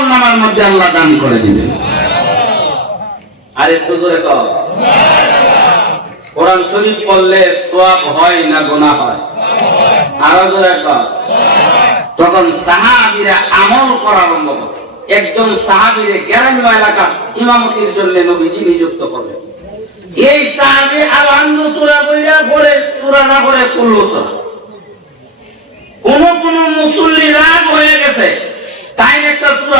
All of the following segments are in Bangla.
আমল নামার মধ্যে আল্লাহ দান করে দিবেন আর একটু জোরে কর কোরআন শরীফ পড়লে সোয়াব হয় না গোনা হয়? আরও জোরে কর তখন সাহাবিরা আমল করা আরম্ভ করছে। একজন সাহাবিরে গ্রাম্য এলাকা ইমামতির জন্য নবীজি নিযুক্ত করলেন। এই সাহাবি আলহামদু সুরা বইরা পড়ে, সুরা না করে কুল্লু সুরা। কোন কোন মুসল্লি রাগ হয়ে গেছে। তাই একটা সুরা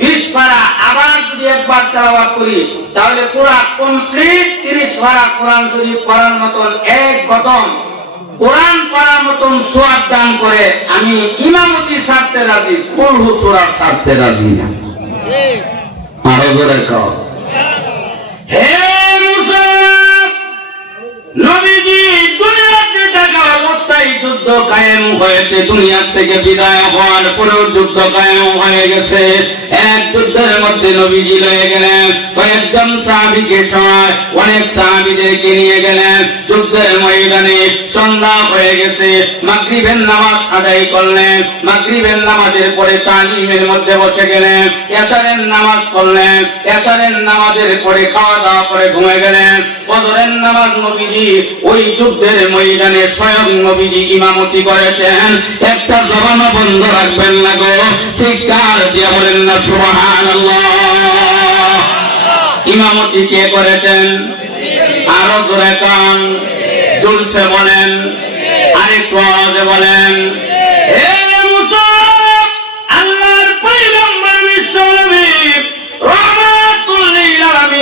বিশ পারা আবার যদি একবার করি তাহলে পুরা কমপ্লিট তিরিশ পারা কোরআন শরীফ পড়ার মতন এক গতম কোরআন পড়ার মতন সোয়াব দান করে আমি ইমামতি সারতে রাজি কুলহু সুরা সারতে রাজি না। আরও জোরে কও। কায়েম হয়েছে দুনিয়া থেকে বিদায় হওয়ার পরেও যুদ্ধ কায়েম হয়ে গেছে। এক যুদ্ধের মধ্যে নবীজি লয়ে গেলেন, কয়েকজন সাহাবিকে সময় অনেক সাহাবিদেরকে নিয়ে গেলেন। যুদ্ধের ময়দানে সন্ধ্যা হয়ে গেছে, মাগরিবের নামাজ আদায় করলেন। মাগরিবের নামাজের পরে তালিমের মধ্যে বসে গেলেন, এশারের নামাজ পড়লেন। এশারের নামাজের পরে খাওয়া দাওয়া করে ঘুমে গেলেন। ফজরের নামাজ নবীজি, ওই যুদ্ধের ময়দানে স্বয়ং নবীজি ইমামতি করেছেন, একটা জবানো বন্ধ রাখবেন না গো। চিৎকার দিয়ে বলেন না সুহান ইমামতি কে করেছেন? আরও জোরে কান। জুলসে বলেন। আওয়াজে বলেন।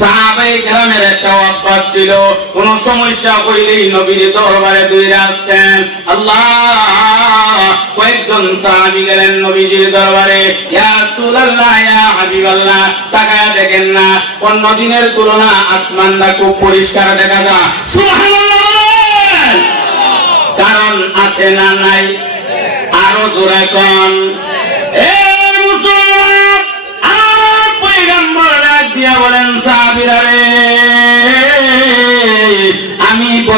সাহাবাই একটা ছিল। কোন সমস্যা হইলেই নবীর দরবারে দুই আসতেন। আল্লাহ, কয়েকজন সাহাবি গেলেন নবীজির দরবারে। ইয়া রাসূলুল্লাহ, ইয়া হাবিবাল্লাহ, তাকায়া দেখেন না অন্য দিনের তুলনা আসমানটা খুব পরিষ্কার দেখা যায়। সুবহানাল্লাহ কারণ আছে না নাই? আরও জোরে কন।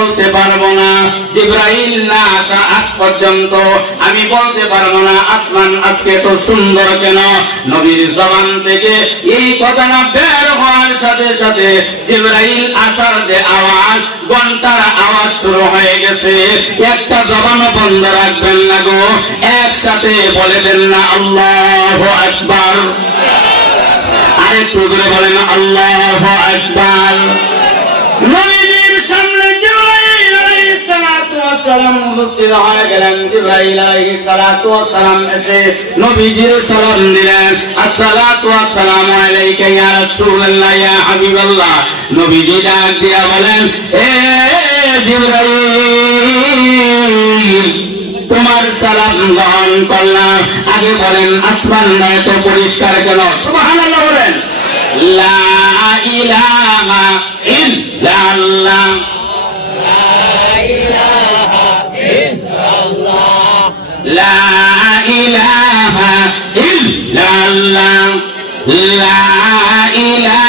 বলতে পারব না। জিব্রাইল না আসা আগ পর্যন্ত আমি বলতে পারব না, আসমান আজকে তো সুন্দর কেন? নবীর জবান থেকে এই ঘটনা বের হওয়ার সাথে সাথে জিব্রাইল আসার যে আওয়াজ, ঘণ্টার আওয়াজ শুরু হয়ে গেছে। একটা জবানও বন্ধ রাখবেন না গো, একসাথে বলে দেন না, আল্লাহ আকবার। আরেকটু জোরে বলেন, আল্লাহ আকবার। তোমার সালাম গ্রহণ করলাম। আগে বলেন, আসমান নয় তো পরিষ্কার কেন? বলেন। লা ইলাহা ইল্লাল্লাহ। ইলাহা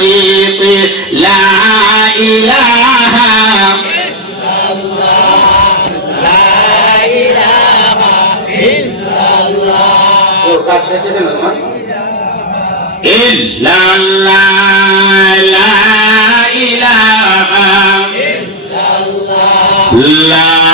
الشفيق لا إله إلا الله لا إله إلا الله